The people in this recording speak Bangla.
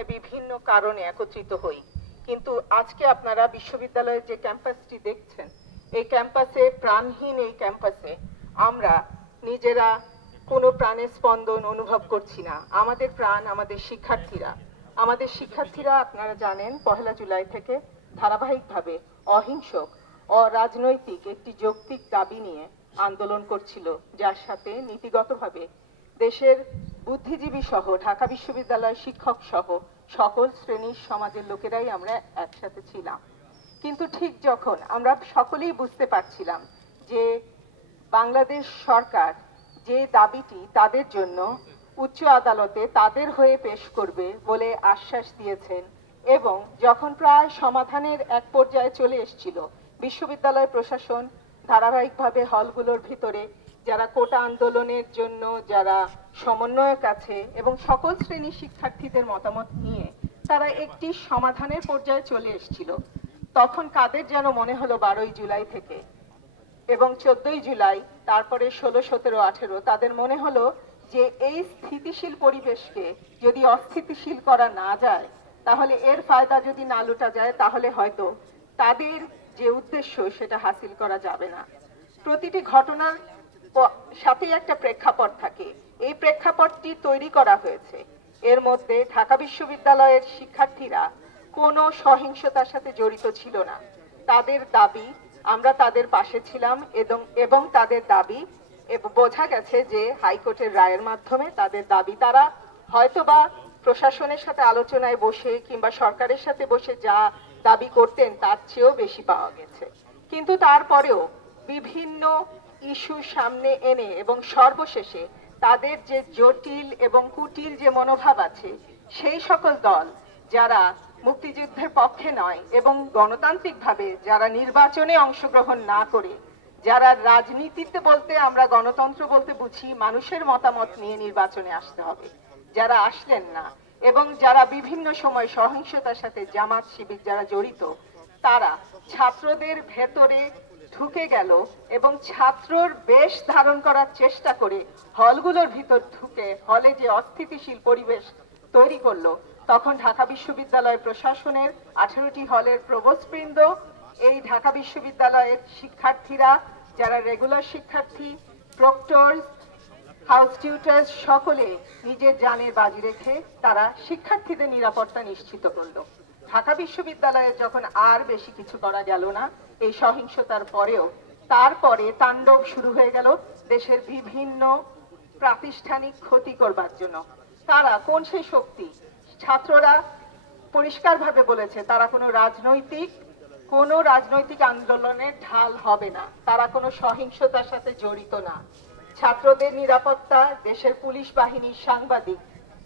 সময় বিভিন্ন কারণে একত্রিত হই, কিন্তু আজকে আপনারা বিশ্ববিদ্যালয়ের যে ক্যাম্পাসটি দেখছেন, এই ক্যাম্পাসে, প্রাণহীন এই ক্যাম্পাসে আমরা নিজেরা কোনো প্রাণের স্পন্দন অনুভব করছি না। আমাদের প্রাণ আমাদের শিক্ষার্থীরা। আমাদের শিক্ষার্থীরা আপনারা জানেন 1 জুলাই থেকে ধারাবাহিকভাবে অহিংসক অরাজনৈতিক একটি যৌক্তিক দাবি নিয়ে আন্দোলন করছিল, যার সাথে নীতিগতভাবে দেশের বুদ্ধিজীবী সহ ঢাকা বিশ্ববিদ্যালয় শিক্ষক সহ সকল শ্রেণীর সমাজের লোকেরাই আমরা একসাথে ছিলাম। কিন্তু ঠিক যখন আমরা সকলেই বুঝতে পারছিলাম যে বাংলাদেশ সরকার যে দাবিটি তাদের জন্য উচ্চ আদালতে তাদের হয়ে পেশ করবে বলে আশ্বাস দিয়েছেন, এবং যখন প্রায় সমাধানের এক পর্যায়ে চলে এসেছিল, বিশ্ববিদ্যালয় প্রশাসন ধারাবাহিকভাবে হলগুলোর ভিতরে যারা কোটা আন্দোলনের জন্য যারা সমন্বয়ক আছে এবং সকল শ্রেণীর শিক্ষার্থীদের মতামত নিয়ে তারা একটি সমাধানের পর্যায়ে চলে এসেছিল, তখন কাদের যেন মনে হলো 12 জুলাই থেকে এবং 14 জুলাই, তারপরে 16, 17, 18 তাদের মনে হলো যে এই স্থিতিশীল পরিবেশকে যদি অস্থিতিশীল করা না যায়, তাহলে এর ফায়দা যদি না লুটা যায়, তাহলে হয়তো তাদের যে উদ্দেশ্য সেটা হাসিল করা যাবে না। প্রতিটি ঘটনার সাথেই একটা প্রেক্ষাপট থাকে। এই প্রেক্ষাপটটি তৈরি করা হয়েছে। এর মধ্যে ঢাকা বিশ্ববিদ্যালয়ের শিক্ষার্থীরা কোনো সহিংসতার সাথে জড়িত ছিল না। তাদের দাবি, আমরা তাদের পাশে ছিলাম এবং তাদের দাবি বোঝা গেছে যে হাইকোর্টের রায়ের মাধ্যমে তাদের দাবি তারা হয়তোবা প্রশাসনের সাথে আলোচনায় বসে কিংবা সরকারের সাথে বসে যা দাবি করতেন তার চেয়েও বেশি পাওয়া গেছে। কিন্তু তারপরেও বিভিন্ন ইস্যু সামনে এনে এবং সর্বশেষে তাদের যে জটিল এবং কুটিল যে মনোভাব আছে, সেই সকল দল যারা মুক্তিযুদ্ধের পক্ষে নয় এবং গণতান্ত্রিকভাবে যারা নির্বাচনে অংশগ্রহণ না করে, যারা রাজনীতিতে বলতে আমরা গণতন্ত্র বলতে বুঝি মানুষের মতামত নিয়ে নির্বাচনে আসতে হবে, যারা আসলেন না এবং যারা বিভিন্ন সময় সহিংসতার সাথে জামাত শিবির যারা জড়িত, তারা ছাত্রদের ভেতরে ঢুকে গেল এবং ছাত্রর বেশ ধারণ করার চেষ্টা করে হলগুলোর ভিতর ঢুকে হলে যে অস্থিতিশীল পরিবেশ তৈরি করলো, তখন ঢাকা বিশ্ববিদ্যালয় প্রশাসনের 18টি হলের প্রভোস্টবৃন্দ, এই ঢাকা বিশ্ববিদ্যালয়ের শিক্ষার্থীরা যারা রেগুলার শিক্ষার্থী, প্রক্টরস, হাউস টিউটার্স সকলে নিজের জানের বাজি রেখে তারা শিক্ষার্থীদের নিরাপত্তা নিশ্চিত করলো। ঢাকা বিশ্ববিদ্যালয়ে যখন আর বেশি কিছু করা গেল না এই সহিংসতার পরেও, তারপরে তাণ্ডব শুরু হয়ে গেল দেশের বিভিন্ন প্রাতিষ্ঠানিক ক্ষতি করবার জন্য। তারা কোন সেই শক্তি? ছাত্ররা পরিষ্কারভাবে বলেছে তারা কোনো রাজনৈতিক আন্দোলনের ঢাল হবে না, তারা কোনো সহিংসতার সাথে জড়িত না। ছাত্রদের নিরাপত্তা দেশের পুলিশ বাহিনীর, সাংবাদিক